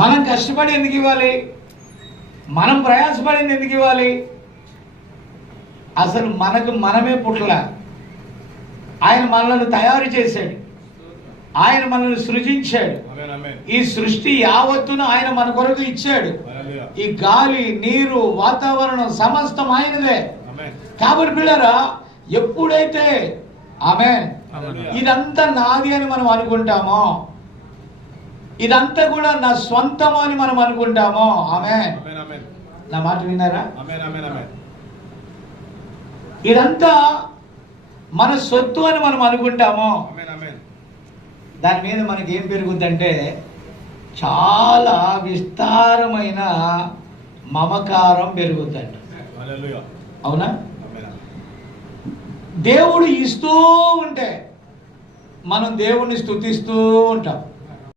మనం కష్టపడి ఎందుకు ఇవ్వాలి? మనం ప్రయాసపడింది ఎందుకు ఇవ్వాలి? అసలు మనకు మనమే పుట్టల. ఆయన మనల్ని తయారు చేశాడు, ఆయన మనల్ని సృజించాడు. ఈ సృష్టి యావత్తును ఆయన మన కొరకు ఇచ్చాడు. ఈ గాలి, నీరు, వాతావరణం సమస్తం ఆయనదే. కాబట్టి పిల్లరా, ఎప్పుడైతే ఆమేన్ ఇదంతా నాది అని మనం అనుకుంటామో, ఇదంతా కూడా నా స్వంతము అని మనం అనుకుంటామో, ఆమేన్, నా మాట విన్నారా? ఇదంతా మన సొత్తు అని మనం అనుకుంటామో, దాని మీద మనకి ఏం పెరుగుద్దంటే చాలా విస్తారమైన మమకారం పెరుగుద్దంట. అవునా? దేవుడు ఇస్తూ ఉంటే మనం దేవుణ్ణి స్తుతిస్తూ ఉంటాం.